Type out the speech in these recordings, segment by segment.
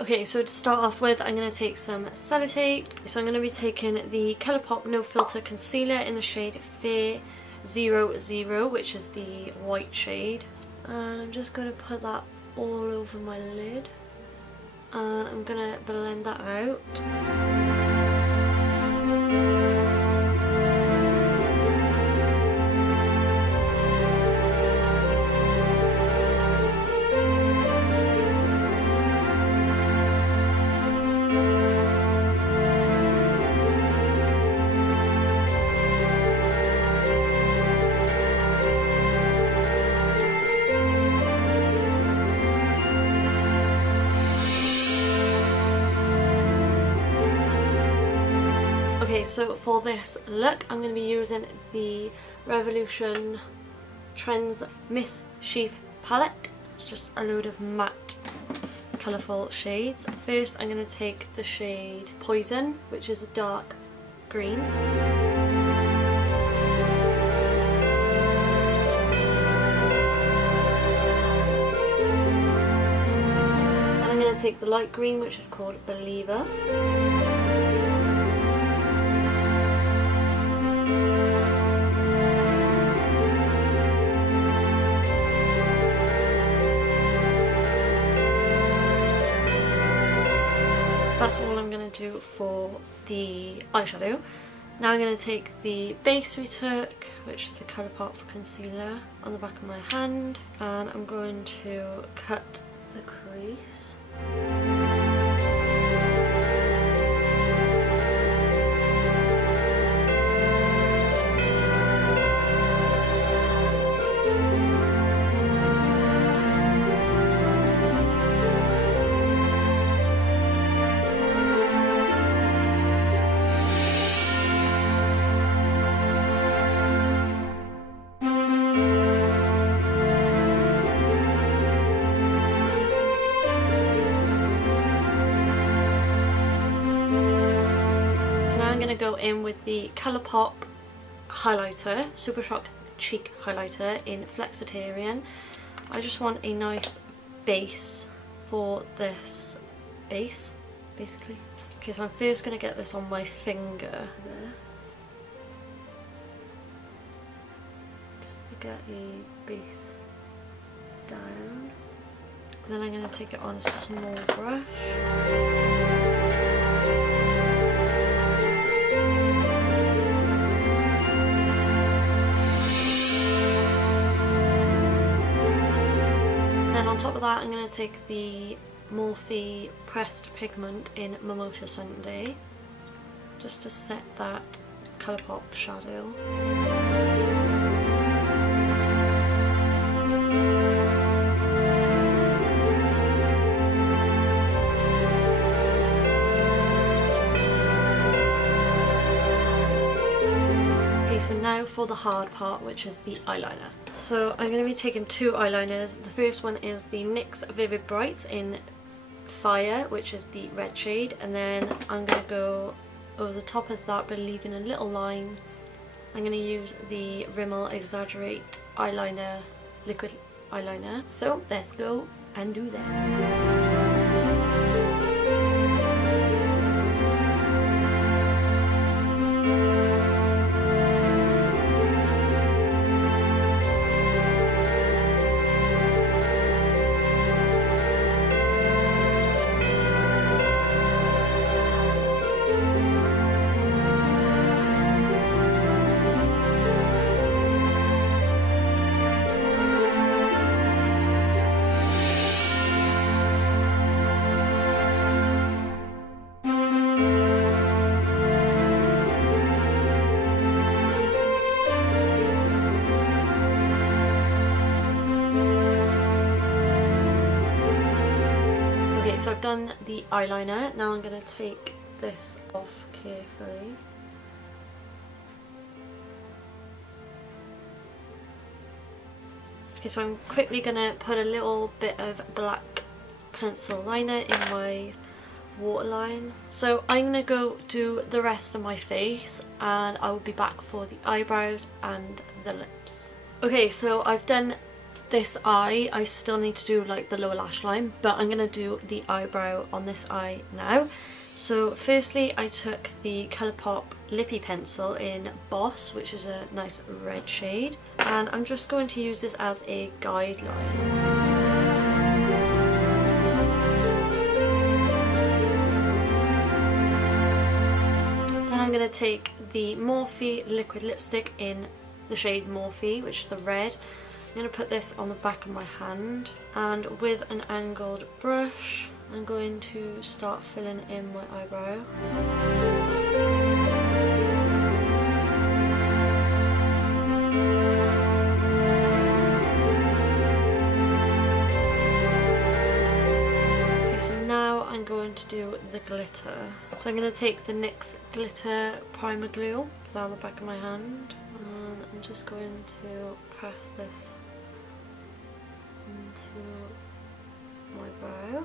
Okay, so to start off with, I'm going to take some sellotape. So I'm going to be taking the Colourpop No Filter Concealer in the shade Fair 00, which is the white shade. And I'm just going to put that all over my lid. And I'm going to blend that out. Okay, so for this look, I'm going to be using the Revolution Trends Mischief palette. It's just a load of matte, colourful shades. First, I'm going to take the shade Poison, which is a dark green. And I'm going to take the light green, which is called Believer. That's all I'm going to do for the eyeshadow. Now I'm going to take the base we took, which is the Colourpop concealer, on the back of my hand, and I'm going to cut the crease. I'm going to go in with the Colourpop highlighter, Super Shock Cheek highlighter in Flexitarian. I just want a nice base for this base, basically. Okay, so I'm first going to get this on my finger there, just to get a base down. And then I'm going to take it on a small brush. On top of that, I'm going to take the Morphe Pressed Pigment in Mimosa Sunday, just to set that Colourpop shadow. Okay, so now for the hard part, which is the eyeliner. So I'm going to be taking two eyeliners. The first one is the NYX Vivid Brights in Fire, which is the red shade, and then I'm going to go over the top of that but leaving a little line. I'm going to use the Rimmel Exaggerate eyeliner, liquid eyeliner. So let's go and do that. So I've done the eyeliner, now I'm going to take this off carefully. Okay, so I'm quickly going to put a little bit of black pencil liner in my waterline. So I'm going to go do the rest of my face and I will be back for the eyebrows and the lips. Okay, so I've done this eye, I still need to do like the lower lash line, but I'm going to do the eyebrow on this eye now. So firstly I took the Colourpop Lippy Pencil in Boss, which is a nice red shade, and I'm just going to use this as a guideline. Then I'm going to take the Morphe liquid lipstick in the shade Morphe, which is a red. I'm going to put this on the back of my hand, and with an angled brush I'm going to start filling in my eyebrow. Okay, so now I'm going to do the glitter. So I'm going to take the NYX Glitter Primer Glue, put it on the back of my hand, and I'm just going to press this into my brow.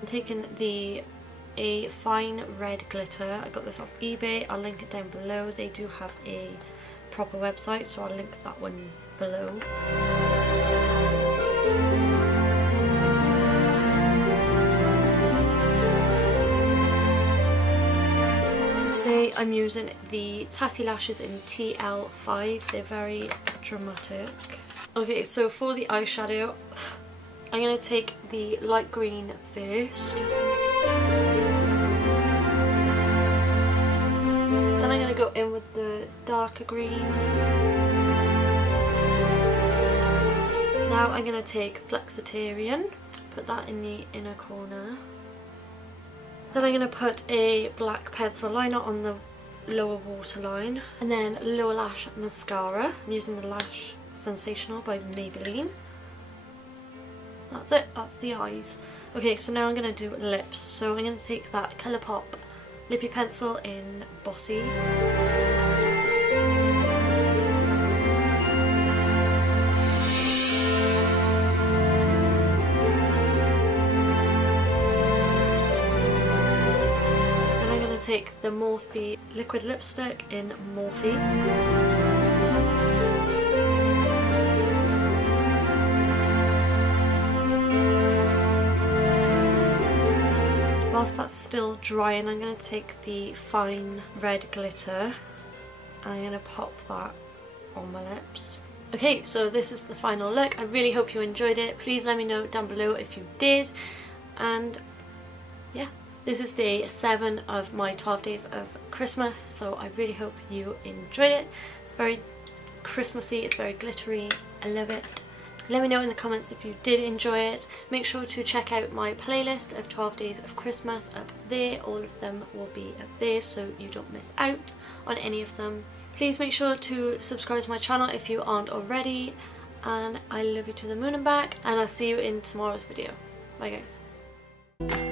I'm taking a fine red glitter. I got this off eBay. I'll link it down below. They do have a proper website, so I'll link that one below. So today I'm using the Tatty Lashes in TL5. They're very dramatic. Okay, so for the eyeshadow, I'm going to take the light green first. Then I'm going to go in with the darker green. Now I'm going to take Flexitarian, put that in the inner corner. Then I'm going to put a black pencil liner on the lower waterline. And then lower lash mascara. I'm using the Lash Sensational by Maybelline. That's it, that's the eyes. Okay, so now I'm going to do lips. So I'm going to take that Colourpop Lippy Pencil in Bossy. Then I'm going to take the Morphe liquid lipstick in Morphe. Whilst that's still drying, I'm going to take the fine red glitter and I'm going to pop that on my lips. Okay, so this is the final look. I really hope you enjoyed it. Please let me know down below if you did. And yeah, this is day 7 of my 12 days of Christmas, so I really hope you enjoyed it. It's very Christmassy, it's very glittery, I love it. Let me know in the comments if you did enjoy it. Make sure to check out my playlist of 12 days of Christmas up there. All of them will be up there so you don't miss out on any of them. Please make sure to subscribe to my channel if you aren't already. And I love you to the moon and back, and I'll see you in tomorrow's video. Bye guys.